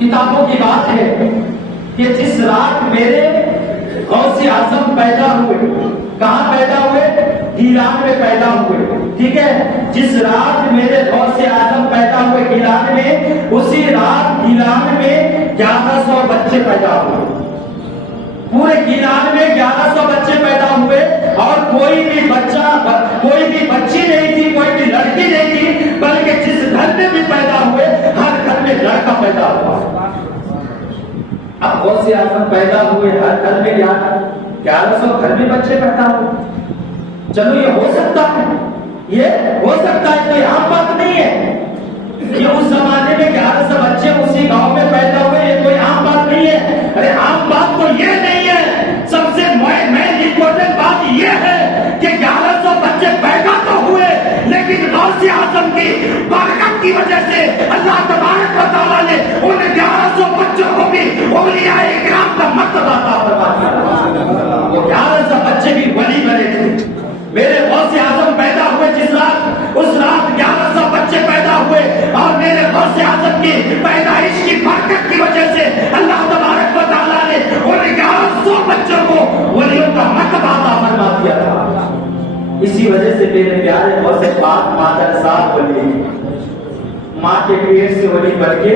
کتابوں کی بات ہے کہ جس رات میرے غوث اعظم پیدا ہوئے، کہاں پیدا ہوئے؟ گیلان میں پیدا ہوئے، ٹھیک ہے؟ جس رات میرے غوث اعظم پیدا ہوئے گیلان میں، اسی رات گیلان میں 1100 بچے پیدا ہوئے، پورے گیلان میں 1100 بچے پیدا ہوئے، اور کوئی بھی بچہ، کوئی بھی بچی نہیں تھی، کوئی بھی لڑکی نہیں تھی، بلکہ جس گھر میں بھی پیدا ہوئے ہر گھر میں لڑکا پیدا ہوا۔ اب غوث اعظم پیدا ہوئے، ہر گھر میں 1100 گھر میں بچے پیدا ہوئے۔ چلو یہ ہو سکتا ہے، یہ ہو سکتا ہے، کوئی عام بات نہیں ہے کہ اس زمانے میں 1100 بچے اسی گاؤں میں پیدا ہوئے، یہ کوئی عام بات نہیں ہے۔ ارے عام بات تو یہ نہیں ہے، سب سے مین امپورٹنٹ بات یہ ہے کہ 1100 بچے پیدا تو ہوئے، لیکن غوث اعظم کی برکت کی وجہ سے اللہ تبارک و تعالیٰ نے ان 1100 بچوں کو بھی اولیاء اکرام کا مرتبہ عطا فرما دیا۔ وہ 1100 بچے بھی ولی بنے تھے۔ میرے غوث اعظم پیدا ہوئے جس رات، اس رات 1100 بچے پیدا ہوئے، اور میرے غوث اعظم کی پیدائش کی برکت کی وجہ سے اللہ تبارک و تعالیٰ نے ان 1100 بچوں کو ولیوں کا مرتبہ عطا فرما دیا تھا۔ اسی وجہ سے میرے پیارے غوث پاک مادر صاحب ولی، ماں کے پیٹ سے ولی بن کے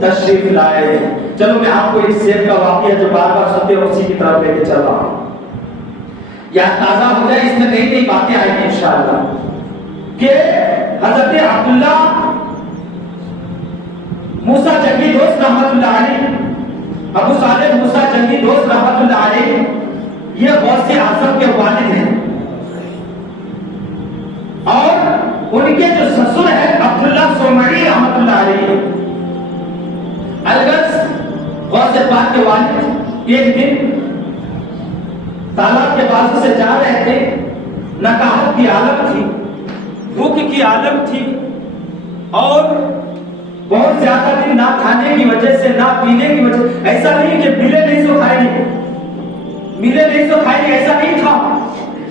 تشریف لائے۔ چلو میں آپ کو ایک سیب کا واقعہ جو بار بار سنتے ہو اسی کی طرف لے کے چل رہا ہوں، یا تازہ ہو جائے، اس میں نئی نئی باتیں آئیں گی انشاءاللہ، کہ حضرت عبداللہ موسیٰ جنگی دوست رحمت اللہ علیہ، ابو صالح موسیٰ جنگی دوست رحمت اللہ علیہ، یہ غوث اعظم کے والد ہیں، اور ان کے جو سسر ہے عبداللہ سومری رحمت اللہ علیہ، الغرض غوث پاک کے والد ایک دن تالاب کے بازو سے جا رہے تھے، نکاحت کی عالم تھی، بھوک کی عالم تھی، اور بہت زیادہ دن نہ کھانے کی وجہ سے، نہ پینے کی وجہ سے، ایسا نہیں کہ ملے نہیں سو کھائے گے، ملے نہیں سو کھائے گے، ایسا نہیں تھا۔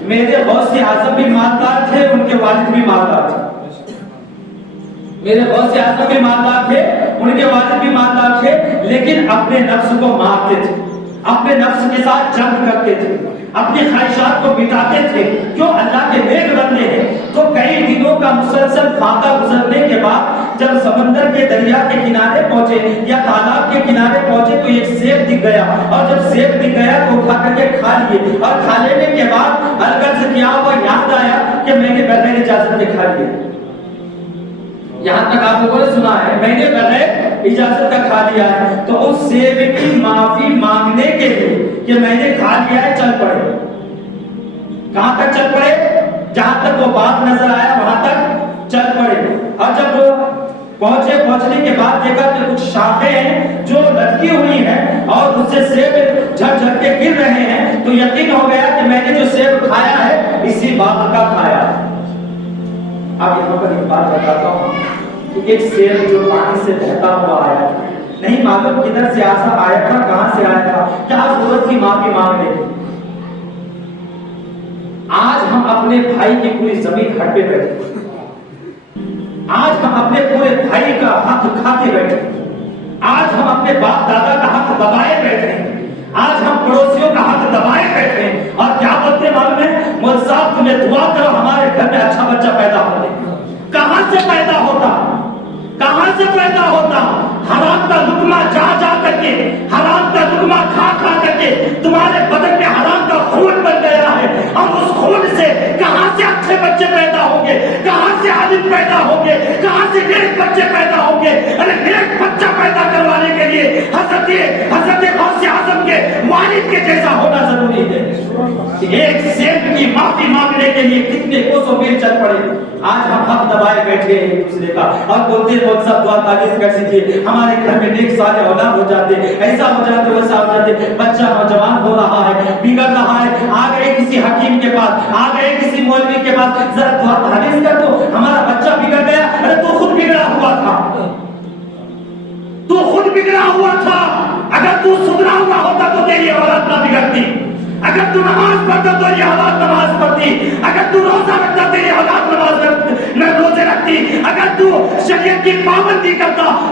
میرے غوث اعظم بھی مالدار تھے، ان کے والد بھی مالدار تھے، میرے غوث اعظم بھی مالدار تھے، ان کے والد بھی مالدار تھے، لیکن اپنے نفس کو مارتے تھے، اپنے نفس کے ساتھ جنگ کرتے تھے، اپنی خواہشات کو مٹاتے تھے، جو اللہ کے نیک بندے ہیں۔ تو کئی دنوں کا مسلسل فاقہ گزرنے کے بعد جب سمندر کے دریا کے کنارے پہنچے یا تالاب کے کنارے پہنچے تو ایک سیب دکھ گیا، اور جب سیب دکھ گیا تو اٹھا کر کے کھا لیے، اور کھا لینے کے بعد الغرض کیا ہوا، یاد آیا کہ میں نے بغیر اجازت کے کھا لیا۔ یہاں تک آپ لوگوں نے سنا ہے، میں نے بغیر اجازت کا کھا لیا ہے، تو اس سیب کی معافی مانگنے کے لیے کہ میں نے کھا لیا ہے چل پڑے۔ کہاں تک چل پڑے؟ جہاں تک وہ بات نظر آیا وہاں تک چل پڑے، اور جب پہنچنے کے بعد دیکھا کہ کچھ شاخیں ہیں جو لٹکی ہوئی ہیں اور اس سے سیب جھڑ جھڑ کے گر رہے ہیں، تو یقین ہو گیا کہ میں نے جو سیب کھایا ہے اسی باغ کا کھایا ہے۔ اب یہاں پر ایک بات بتاتا ہوں کہ ایک سیب جو پانی سے بہتا ہوا آیا تھا، نہیں معلوم کدھر سے آیا تھا، کہاں سے آیا تھا، کیا ضرورت تھی معافی مانگنے کی۔ آج ہم اپنے بھائی کی پوری زمین ہڑپے بیٹھے، آج ہم اپنے پورے بھائی کا حق کھاتے بیٹھے، آج ہم اپنے باپ دادا کا حق دبائے بیٹھے، آج ہم پڑوسیوں کا حق دبائے بیٹھے، اور کیا بولتے معلوم ہے؟ مول صاحب تمہیں دعا کرو ہمارے گھر میں اچھا بچہ پیدا ہو جائے۔ کہاں سے پیدا ہوتا؟ کہاں سے پیدا ہوتا؟ حرام کا لقمہ جا جا کر کے، حرام کا لقمہ کھا کھا کر کے تمہارے بدن میں حرام کا خون بن گیا ہے، اور اس خون سے کہاں سے اچھے بچے پیدا ہوں گے، کہاں سے عالم پیدا ہوں گے، کہاں سے نیک بچے پیدا ہوں گے؟ ارے نیک بچہ پیدا کروانے کے لیے حضرت غوث اعظم کے والد کے جیسا ہونا ضروری ہے۔ ایک سیب کی معافی مانگنے کے لیے کتنے کوسوں میل چل پڑے، آج ہم حق دبائے بیٹھے ہیں ایک دوسرے کا، اور بولتے ہیں بہت سب دعا تعریف کر سکتے ہمارے گھر میں نیک صالح اولاد ہو جاتے، ایسا ہو جاتے، ویسا ہو جاتے، بچہ نوجوان ہو رہا ہے، بگڑ رہا ہے، آ گئے کسی حکیم کے پاس، آ گئے کسی مولوی کے پاس، ذرا دعا تعریف کر دو ہمارا بچہ بگڑ گیا۔ ارے تو خود بگڑا ہوا تھا، تو خود بگڑا ہوا تھا، اگر تو سدھرا ہوا ہوتا تو تیری اولاد نہ بگڑتی، اگر تو نماز پڑھتا تو یہ اولاد نماز پڑھتی، اگر تو روزہ رکھتا تیری اولاد روزے رکھتی، اگر تو شریعت کی پابندی کرتا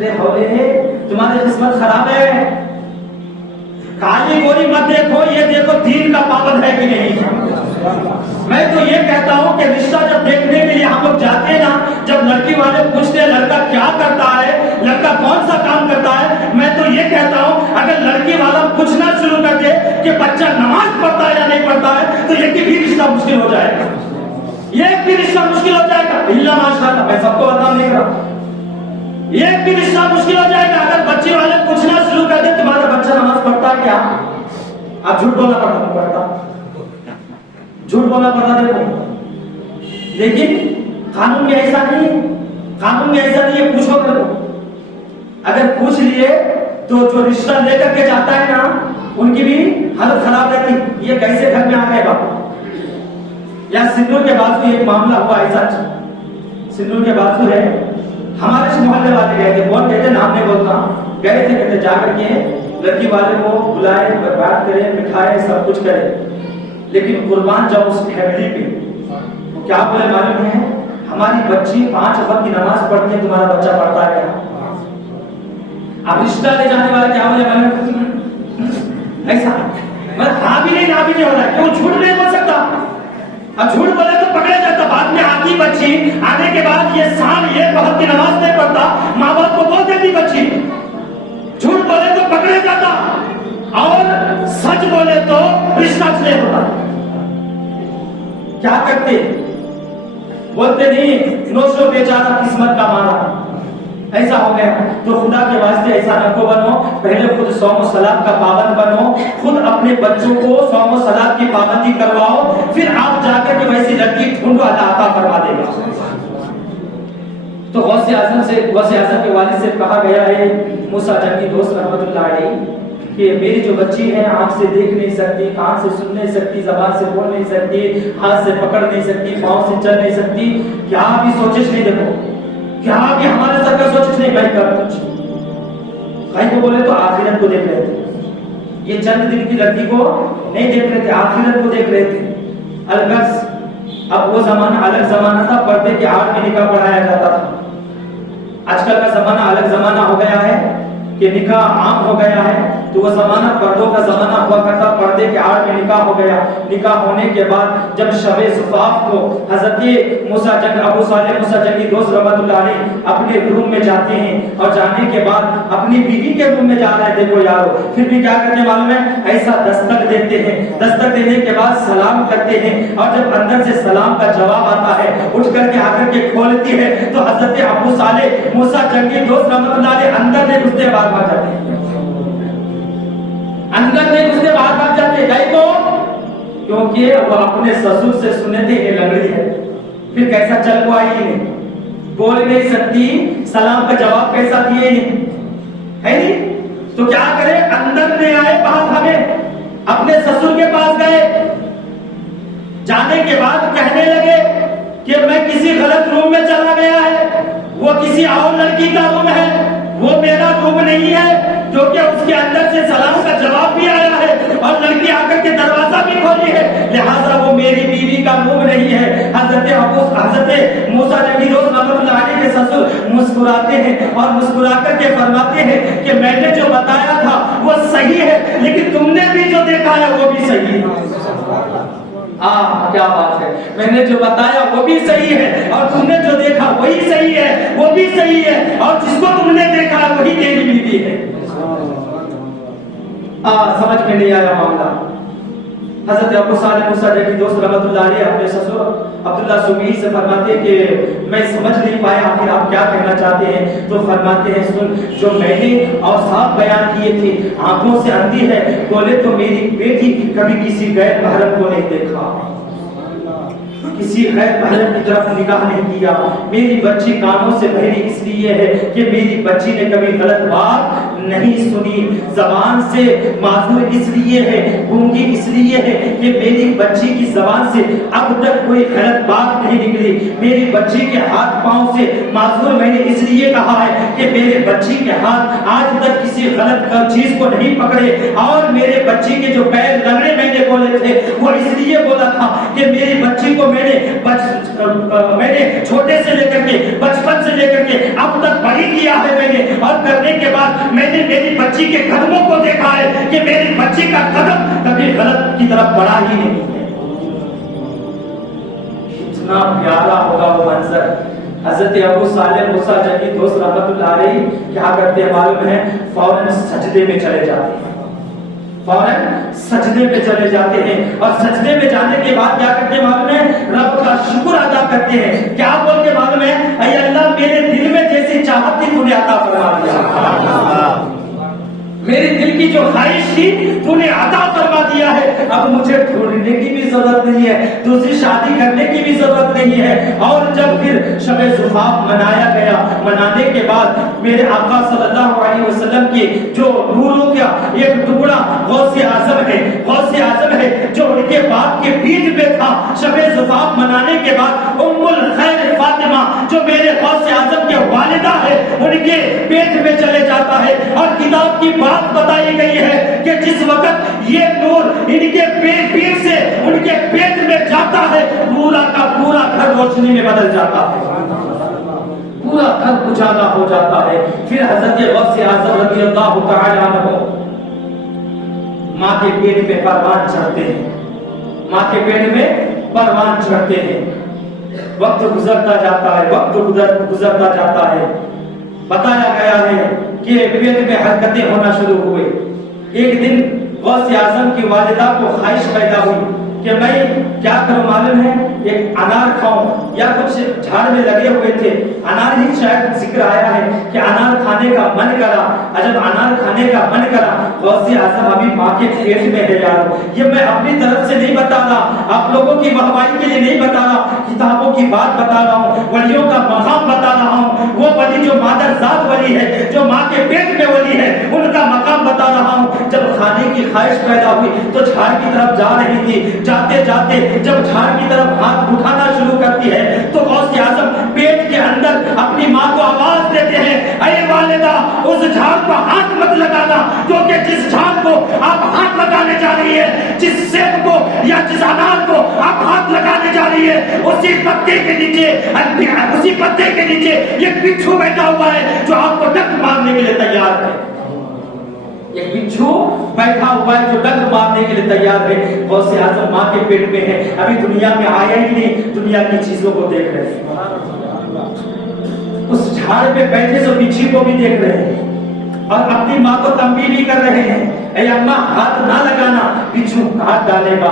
ارے ہولے تمہاری قسمت خراب ہے، کالی گوری مت دیکھو، یہ دیکھو دین کا پابند ہے کہ نہیں۔ میں تو یہ کہتا ہوں کہ رشتہ جب دیکھنے کے لیے ہم لوگ جاتے ہیں نا، جب لڑکی والے پوچھتے ہیں لڑکا کیا کرتا ہے، لڑکا کون سا کام کرتا ہے، میں تو یہ کہتا ہوں اگر لڑکی والا پوچھنا شروع کر دے کہ بچہ نماز پڑھتا ہے یا نہیں پڑھتا ہے تو یہ بھی رشتہ مشکل ہو جائے گا، یہ بھی رشتہ مشکل ہو جائے گا۔ اللہ ماشاءاللہ، میں سب کو بتا نہیں رہا، یہ بھی رشتہ مشکل ہو جائے گا اگر بچے والے پوچھنا شروع کر دے تمہارا بچہ نماز پڑھتا ہے کیا، آپ جھوٹ بولنا پڑتا، جھوٹ بولنا پڑتا دیکھو، لیکن قانون میں ایسا نہیں، قانون میں ایسا نہیں ہے، پوچھو کرو، اگر پوچھ لیے تو جو رشتہ لے کر کے جاتا ہے نا ان کی بھی حالت خراب رہتی، یہ کیسے گھر میں آ گئے باپ۔ یا سندور کے بازو ایک معاملہ ہوا ایسا، سندور کے بازو ہے، ہمارے محلے والے گئے تھے، کون کہتے نام نہیں بولتا، گئے تھے، کہتے جا کر کے لڑکی والے کو بلائے، بات کرے، مٹھائے، سب کچھ کرے، لیکن قربان جب اس فیملی پہ وہ کیا بولے معلوم ہے، ہماری بچی 5 وقت کی نماز پڑھتی ہے، تمہارا بچہ پڑھتا ہے کیا؟ اب رشتہ لے جانے والے کیا بولے معلوم ایسا، بس ہاں بھی نہیں ہو رہا ہے، کیوں جھوٹ نہیں بول سکتا، اب جھوٹ بولے تو پکڑا جاتا، بعد میں آتی بچی، آنے کے بعد یہ سال یہ وقت کی نماز نہیں پڑھتا، ماں باپ کو بول دیتی بچی، جھوٹ بولے تو پکڑا جاتا اور سچ بولے تو رشتہ نہیں ہوتا۔ کیا کرتے بولتے نہیں، نوشو بیچارہ قسمت کا مارا، ایسا ہو گیا۔ تو خدا کے واسطے ایسا نہ کو بنو، پہلے خود صوم و صلاۃ کا پابند بنو، خود اپنے بچوں کو صوم و صلاۃ کی پابندی کرواؤ، پھر آپ جا کر کے ویسی لڑکی ڈھونڈو، اللہ عطا فرما دے گا۔ تو غوث اعظم کے والد سے کہا گیا ہے، موسیٰ جنگی دوست رحمۃ اللہ علیہ، کہ میری جو بچی ہے آنکھ سے دیکھ نہیں سکتی، کان سے سن نہیں سکتی، زبان سے بول نہیں سکتی، ہاتھ سے پکڑ نہیں سکتی، پاؤں سے چل نہیں سکتی، کیا بھی سوچش نہیں، دیکھو کیا بھی ہمارے ساتھ کا سوچش نہیں، میں کر کچھ کہیں کو بولے تو آخرت کو دیکھ رہے تھے، یہ چند دن کی لڑکی کو نہیں دیکھ رہے تھے، آخرت کو دیکھ رہے تھے۔ البس اب وہ زمانہ الگ زمانہ تھا، پردے کے آڑ میں نکاح پڑھایا جاتا تھا، آج کل کا زمانہ الگ زمانہ ہو گیا ہے کہ نکاح عام ہو گیا ہے، تو وہ زمانہ پردوں کا زمانہ ہوا کرتا، پردے کے آڑ میں نکاح ہو گیا۔ نکاح ہونے کے بعد جب شب زفاف کو حضرت ابو صالح موسیٰ جنگی دوست رحمۃ اللہ علیہ اپنے روم میں جاتے ہیں، اور جانے کے بعد اپنی بیوی کے روم میں جا رہے ہیں، دیکھو یارو، پھر بھی کیا کرتے معلوم ہے، ایسا دستک دیتے ہیں، دستک دینے کے بعد سلام کرتے ہیں، اور جب اندر سے سلام کا جواب آتا ہے، اٹھ کر کے آ کر کے کھولتی ہے تو حضرت ابو صالح موسیٰ جنگی دوست رحمۃ اللہ علیہ اندر میں گھستے بعد بھاگ جاتے ہیں، اندر میں گھستے بعد بھاگ جاتے ہیں، تو کیونکہ وہ اپنے سسر سے سنے تھے یہ لنگڑی ہے، پھر کیسا چل کو آئی نہیں، بول نہیں سکتی، سلام کا جواب کیسا دیے نہیں ہے نہیں، تو کیا کرے، اندر میں آئے، باہر بھاگے، اپنے سسر کے پاس گئے، جانے کے بعد کہنے لگے کہ میں کسی غلط روم میں چلا گیا ہے، وہ کسی اور لڑکی کا روم ہے، وہ میرا روم نہیں ہے، کیونکہ اس کے اندر سے سلام کا جواب بھی آیا ہے اور لڑکی آ کر کے دروازہ بھی کھولی ہے، لہٰذا وہ میری بیوی کا روم نہیں ہے۔ حضرت موسیٰ جنگی دوست رحمۃ اللہ علیہ کے سسر مسکراتے ہیں اور مسکرا کر کے فرماتے ہیں کہ میں نے جو بتایا تھا وہ صحیح ہے، لیکن تم نے بھی جو دیکھا ہے وہ بھی صحیح ہے۔ کیا بات ہے، میں نے جو بتایا وہ بھی صحیح ہے، اور تم نے جو دیکھا وہی صحیح ہے، وہ بھی صحیح ہے، اور جس کو تم نے دیکھا وہی تیری بیوی ہے۔ سمجھ میں نہیں آیا معاملہ۔ حضرت ابو صالح موسیٰ جنگی دوست رحمۃ اللہ علیہ اپنے سسر عبداللہ سمیع سے فرماتے ہیں کہ میں سمجھ نہیں پایا آخر آپ کیا کہنا چاہتے ہیں، تو فرماتے ہیں سن، جو میں نے اوصاف بیان کیے تھے، آنکھوں سے اندھی ہے، بولے تو میری بیٹی کبھی کسی غیر محرم کو نہیں دیکھا، کسی غیر محرم کی طرف نگاہ نہیں کیا، میری بچی کانوں سے بہری اس لیے ہے کہ میری بچی نے کبھی غلط بات نہیں سنی. زبان سے معذور اس لیے ہے, گونگی اس لیے ہے کہ میری بچی کی زبان سے اب تک کوئی غلط بات نہیں نکلی. میری بچی کے ہاتھ پاؤں سے معذور میں نے اس لیے کہا ہے کہ میرے بچی کے ہاتھ آج تک کسی غلط چیز کو نہیں پکڑے, اور میرے بچی کے جو پیر لگڑے میں نے بولے تھے وہ اس لیے بولا تھا کہ میری بچی کو میں نے چھوٹے سے لے کر کے, بچپن سے لے کر کے اب تک بڑی کیا ہے میں نے, اور کرنے کے بعد میں نے میری بچی کے قدموں کو دیکھا ہے کہ میری بچی کا قدم کبھی غلط کی طرف بڑھا ہی نہیں ہے. اتنا پیارا ہوگا وہ منظر. حضرت ابو صالح موسیٰ جنگی دوست رحمت اللہ علیہ کیا کرتے ہیں معلوم ہے, فوراً سجدے میں چلے جاتے ہیں, فوراً سجدے میں چلے جاتے ہیں, اور سجدے میں جانے کے بعد کیا کرتے ہیں معلوم ہے, رب کا شکر ادا کرتے ہیں. کیا بول کے معلوم ہے, اے اللہ میرے دل میں جیسی چاہت تھی تو نے عطا فرما دیا, میرے دل کی جو خواہش تھی تو نے عطا فرما دیا ہے. اب مجھے ڈھونڈنے کی بھی ضرورت نہیں ہے, دوسری شادی کرنے کی بھی ضرورت نہیں ہے. اور جب پھر شب زفاف منایا گیا, منانے کے بعد میرے آقا صلی اللہ علیہ وسلم کی جو نوروں کا ایک ٹکڑا غوث اعظم ہے, غوث اعظم ہے جو ان کے باپ کے پیٹھ پہ تھا. شب زفاف منانے کے بعد ام الخیر فاطمہ جو میرے غوث اعظم کے والدہ ہے ان کے پیٹ میں چلے جاتا ہے, اور کتاب کی بات بتائی گئی ہے کہ جس وقت یہ نور ان کے پیٹ سے ان کے پیٹ میں جاتا ہے پورا کا پورا گھر روشنی میں بدل جاتا ہے, پورا گھر اجالا ہو جاتا ہے. پھر حضرت غوث اعظم رضی اللہ تعالی عنہ ماں کے پیٹ میں پروان چڑھتے ہیں, ماں کے پیٹ میں پروان چڑھتے ہیں. وقت گزرتا جاتا ہے, وقت گزرتا جاتا ہے. بتایا گیا ہے کہ پیٹ میں حرکتیں ہونا شروع ہوئے. ایک دن غوث اعظم کی والدہ کو خواہش پیدا ہوئی کہ میں کیا کروں معلوم ہے, ایک انار کھاؤں, یا کچھ جھاڑ میں لگے ہوئے تھے انار ہی شاید ذکر آیا ہے کہ انار کھانے کا من کرا. جب انار کھانے کا من کرا, غوث اعظم ابھی ماں کے پیٹ میں ہے یارو. یہ میں اپنی طرف سے نہیں بتا رہا, آپ لوگوں کی واہوائی کے لیے نہیں بتا رہا, کتابوں کی بات بتا رہا ہوں, ولیوں کا مقام بتا رہا ہوں. وہ ولی جو مادر ذات ولی ہے, جو ماں کے پیٹ میں ولی ہے, ان کا مقام بتا رہا ہوں. جب کھانے کی خواہش پیدا ہوئی تو جھاڑ کی طرف جا رہی تھی, جاتے جاتے جب جھاڑ کی طرف ہاتھ اٹھانا شروع کرتی ہے تو غوث اعظم پیٹ کے اندر اپنی ماں کو آواز دیتے ہیں, اے والدہ اس جھاڑ کو ہاتھ مت لگانا, کیونکہ جس جھاڑ کو آپ ہاتھ لگانے جا رہی ہے, جس سیب کو یا جس انار کو آپ ہاتھ لگانے جا رہی ہے, اسی پتے کے نیچے ایک بچھو بیٹھا ہوا ہے جو آپ کو ڈنک مارنے کے لیے تیار ہے. ایک بچھو بیٹھا ہوا ہے جو ڈنک مارنے کے لیے تیار ہے. غوث اعظم ماں کے پیٹ میں ہے, ابھی دنیا میں آیا ہی نہیں, دنیا کی چیزوں کو دیکھ رہے ہیں, اس جھاڑ پہ بیٹھے سو بچھی کو بھی دیکھ رہے ہیں, اور اپنی ماں کو تنبیہ بھی کر رہے ہیں, اے اماں ہاتھ نہ لگانا, بچھو کاٹ ڈالے گا.